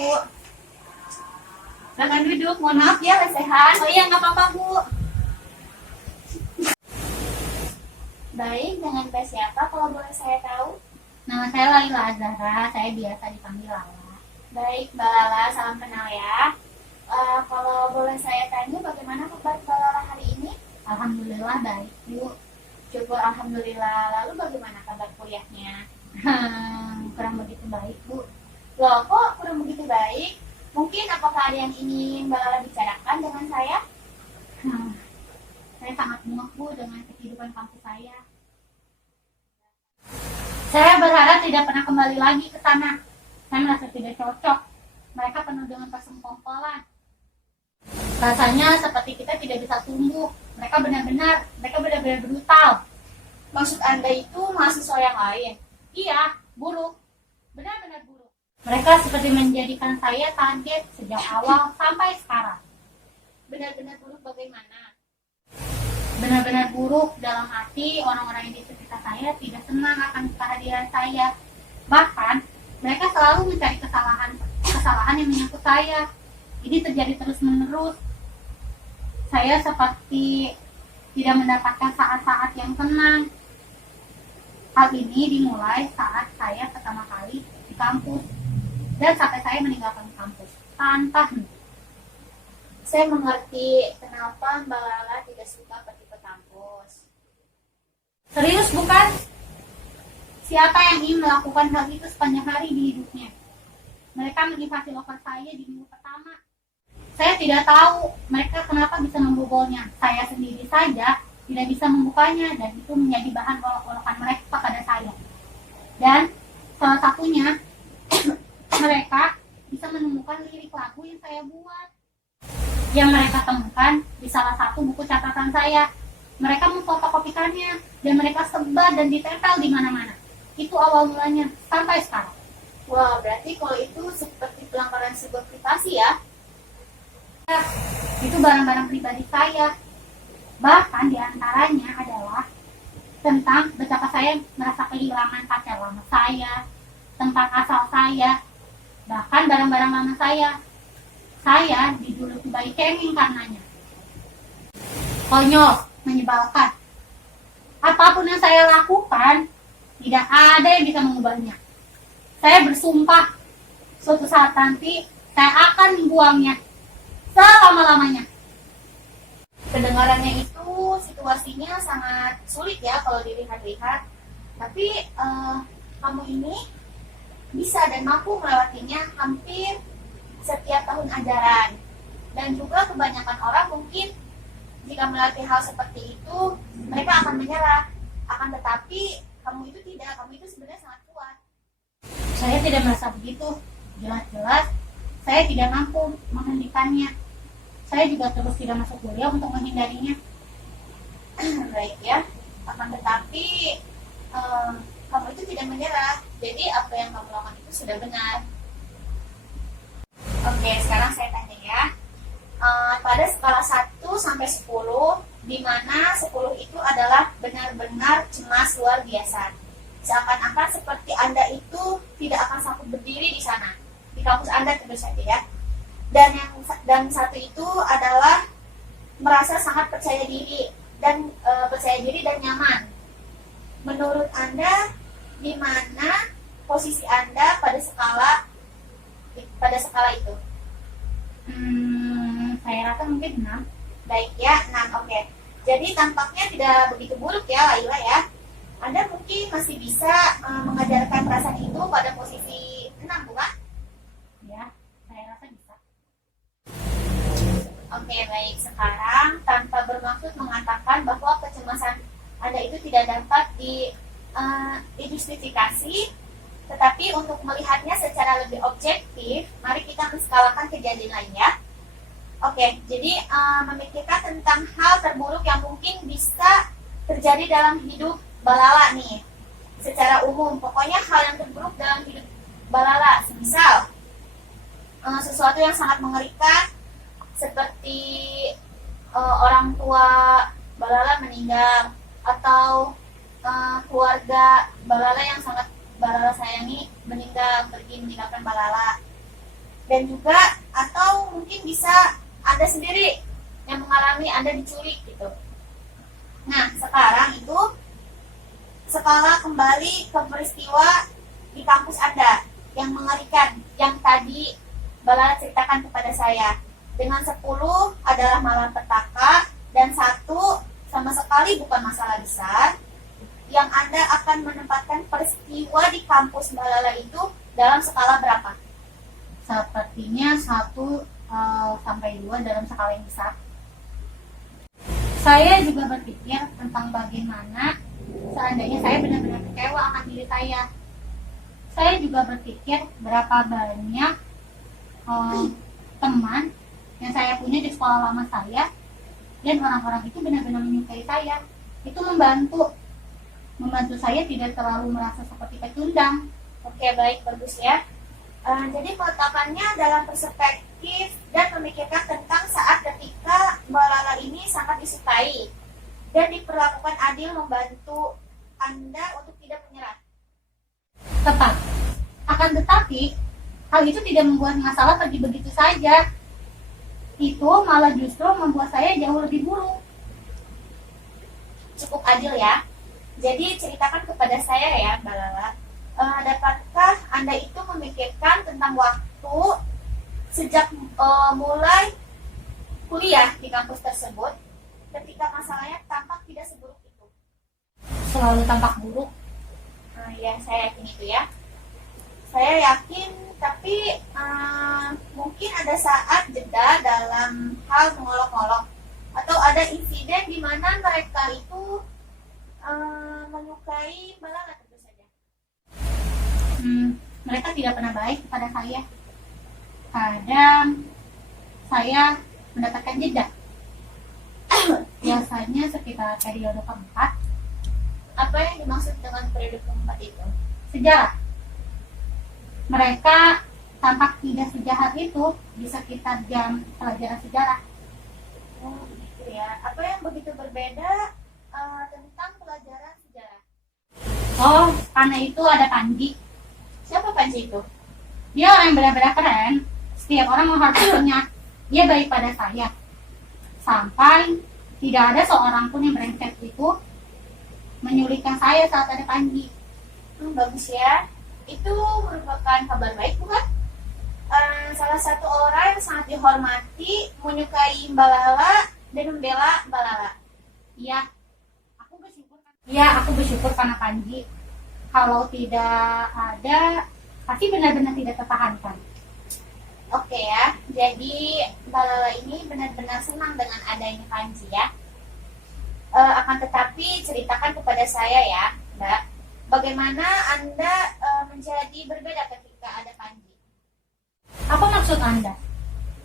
Bu. Silakan duduk, mohon maaf ya lesehan. Oh iya, nggak apa-apa Bu. Baik, dengan Mbak siapa kalau boleh saya tahu? Nama saya Laila Azhara, saya biasa dipanggil Lala. Baik, Mbak Lala, salam kenal ya. Kalau boleh saya tanya, bagaimana kabar Mbak Lala hari ini? Alhamdulillah baik Bu. Syukur Alhamdulillah. Lalu bagaimana kabar kuliahnya? Kurang begitu baik Bu. Loh, kok kurang begitu baik? Mungkin apakah ada yang ingin Mbak Lala bicarakan dengan saya? Saya sangat muak Bu dengan kehidupan kampus saya. Saya berharap tidak pernah kembali lagi ke sana. Saya merasa tidak cocok. Mereka penuh dengan persekongkolan. Rasanya seperti kita tidak bisa tumbuh. Mereka benar-benar brutal. Maksud Anda itu mahasiswa yang lain? Iya, buruk. Benar-benar buruk. Mereka seperti menjadikan saya target sejak awal sampai sekarang. Benar-benar buruk bagaimana? Benar-benar buruk dalam hati orang-orang yang di sekitar saya tidak senang akan kehadiran saya. Bahkan mereka selalu mencari kesalahan yang menyangkut saya. Ini terjadi terus-menerus. Saya seperti tidak mendapatkan saat-saat yang tenang. Hal ini dimulai saat saya pertama kali di kampus dan sampai saya meninggalkan kampus tanpa henti. Saya mengerti kenapa Mbak Lala tidak suka pergi ke kampus. Serius bukan? Siapa yang ingin melakukan hal itu sepanjang hari di hidupnya? Mereka menginvasi loker saya di minggu pertama. Saya tidak tahu mereka kenapa bisa membobolnya. Saya sendiri saja tidak bisa membukanya dan itu menjadi bahan olok-olokan mereka pada saya. Dan salah satunya mereka bisa menemukan lirik lagu yang saya buat. Yang mereka temukan di salah satu buku catatan saya. Mereka memfotokopikannya dan mereka sebar dan ditempel di mana-mana. Itu awal mulanya sampai sekarang. Wah, berarti kalau itu seperti pelanggaran sebuah privasi ya? Itu barang-barang pribadi saya. Bahkan diantaranya adalah tentang betapa saya merasa kehilangan pacar lama saya, tempat asal saya, bahkan barang-barang lama saya. Saya dijuluki bayi cengeng karenanya. Konyol, menyebalkan. Apapun yang saya lakukan, tidak ada yang bisa mengubahnya. Saya bersumpah, suatu saat nanti saya akan membuangnya selama-lamanya. Kedengarannya itu situasinya sangat sulit ya kalau dilihat-lihat. Tapi kamu ini bisa dan mampu melewatinya hampir setiap tahun ajaran. Dan juga kebanyakan orang mungkin jika melatih hal seperti itu mereka akan menyerah. Akan tetapi kamu itu tidak, kamu itu sebenarnya sangat kuat. Saya tidak merasa begitu. Jelas-jelas saya tidak mampu menghentikannya. Saya juga terus tidak masuk kuliah untuk menghindarinya. Baik ya. Akan tetapi kamu itu tidak menyerah. Jadi apa yang kamu lakukan itu sudah benar. Oke, sekarang saya tanya ya. Pada skala 1 sampai 10, di mana 10 itu adalah benar-benar cemas luar biasa. Seakan-akan seperti Anda itu tidak akan sanggup berdiri di sana. Di kampus Anda tentu saja ya. Dan 1 itu adalah merasa sangat percaya diri dan nyaman. Menurut Anda, di mana posisi Anda pada skala itu? Saya rasa mungkin 6. Baik ya, 6. Oke. Jadi tampaknya tidak begitu buruk ya Laila ya. Anda mungkin masih bisa mengajarkan perasaan itu pada posisi 6, bukan? Ya, saya rasa bisa. Oke, baik. Sekarang tanpa bermaksud mengatakan bahwa kecemasan Anda itu tidak dapat dijustifikasi, tetapi untuk melihatnya secara lebih objektif, mari kita menskalakan kejadian lainnya. Oke, jadi memikirkan tentang hal terburuk yang mungkin bisa terjadi dalam hidup Balala nih. Secara umum, pokoknya hal yang terburuk dalam hidup Balala. Misal, sesuatu yang sangat mengerikan, seperti orang tua Balala meninggal, atau keluarga Balala yang sangat Balala sayangi meninggal, pergi meninggalkan Balala. Dan juga atau mungkin bisa Anda sendiri yang mengalami Anda diculik gitu. Nah, sekarang itu skala kembali ke peristiwa di kampus Anda yang mengerikan, yang tadi Balala ceritakan kepada saya. Dengan 10 adalah malapetaka dan 1 sama sekali bukan masalah besar, yang Anda akan menempatkan peristiwa di kampus Balala itu dalam skala berapa? Sepertinya 1 sampai 2 dalam skala yang besar. Saya juga berpikir tentang bagaimana seandainya saya benar-benar kecewa akan diri saya. Saya juga berpikir berapa banyak teman yang saya punya di sekolah lama saya, dan orang-orang itu benar-benar menyukai saya. Itu membantu saya tidak terlalu merasa seperti pecundang. Oke, baik, bagus ya. Jadi meletakkannya dalam perspektif dan memikirkan tentang saat ketika Balala ini sangat disukai dan diperlakukan adil, membantu Anda untuk tidak menyerah. Tepat. Akan tetapi, hal itu tidak membuat masalah pergi begitu saja. Itu malah justru membuat saya jauh lebih buruk. Cukup adil ya. Jadi ceritakan kepada saya ya, Balala. Dapatkah Anda itu memikirkan tentang waktu sejak mulai kuliah di kampus tersebut ketika masalahnya tampak tidak seburuk itu? Selalu tampak buruk. Ya, saya yakin itu ya. Saya yakin, tapi mungkin ada saat jeda dalam hal mengolok-olok atau ada insiden di mana mereka itu menyukai Balala tentu saja. Mereka tidak pernah baik kepada saya. Kadang saya mendapatkan jeda. Biasanya sekitar periode keempat. Apa yang dimaksud dengan periode keempat itu? Sejarah. Mereka tampak tidak sejahat itu di sekitar jam pelajaran sejarah. Oh, gitu ya. Apa yang begitu berbeda tentang pelajaran sejarah? Oh, karena itu ada Panji. Siapa Panji itu? Dia orang yang benar-benar keren. Setiap orang menghormatinya. Dia baik pada saya. Sampai tidak ada seorang pun yang brengsek itu menyulitkan saya saat ada Panji. Bagus ya. Itu merupakan kabar baik bukan? Salah satu orang yang sangat dihormati, menyukai Balala dan membela Balala. Iya, aku bersyukur karena Panji. Kalau tidak ada, pasti benar-benar tidak tertahankan. Oke ya, jadi Balala ini benar-benar senang dengan adanya Panji ya. Akan tetapi ceritakan kepada saya ya, Mbak, bagaimana Anda menjadi berbeda ketika ada Panji? Apa maksud Anda?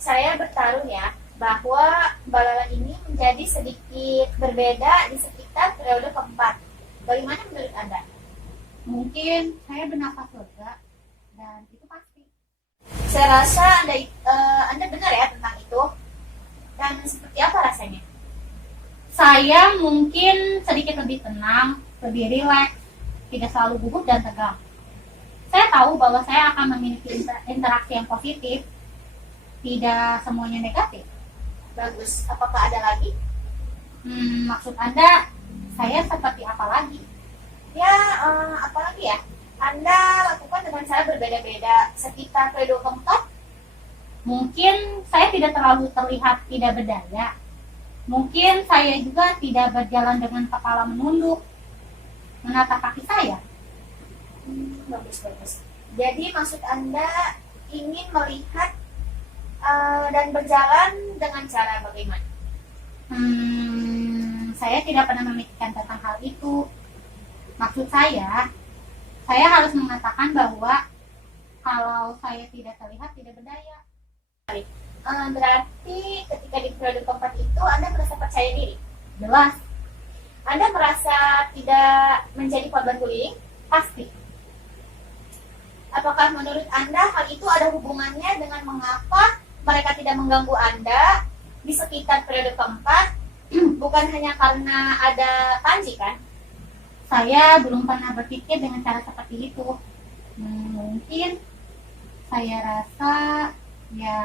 Saya bertaruh ya, bahwa Balala ini menjadi sedikit berbeda di sekitar periode keempat. Bagaimana menurut Anda? Mungkin saya bernafas lega, dan itu pasti. Saya rasa Anda benar ya tentang itu. Dan seperti apa rasanya? Saya mungkin sedikit lebih tenang, lebih rileks, tidak selalu gugup dan tegang. Saya tahu bahwa saya akan memiliki interaksi yang positif, tidak semuanya negatif. Bagus. Apakah ada lagi? Maksud Anda, saya seperti apa lagi? Ya, apalagi ya? Anda lakukan dengan cara berbeda-beda sekitar periode keempat. Mungkin saya tidak terlalu terlihat tidak berdaya. Mungkin saya juga tidak berjalan dengan kepala menunduk, menatap kaki saya. Bagus. Jadi maksud Anda ingin melihat dan berjalan dengan cara bagaimana? Saya tidak pernah memikirkan tentang hal itu. Maksud saya harus mengatakan bahwa kalau saya tidak terlihat tidak berdaya. Berarti ketika di periode keempat itu Anda merasa percaya diri? Jelas. Anda merasa tidak menjadi korban bullying? Pasti. Apakah menurut Anda hal itu ada hubungannya dengan mengapa mereka tidak mengganggu Anda di sekitar periode keempat? Bukan hanya karena ada Panji kan? Saya belum pernah berpikir dengan cara seperti itu. Mungkin saya rasa Ya,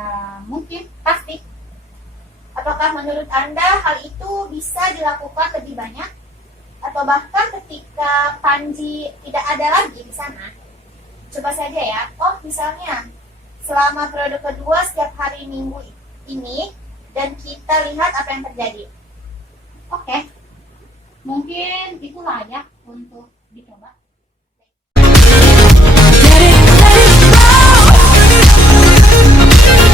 mungkin, pasti. Apakah menurut Anda hal itu bisa dilakukan lebih banyak? Atau bahkan ketika Panji tidak ada lagi di sana? Coba saja ya. Oh, misalnya selama periode kedua setiap hari Minggu ini, dan kita lihat apa yang terjadi. Oke, mungkin itu layak untuk dicoba.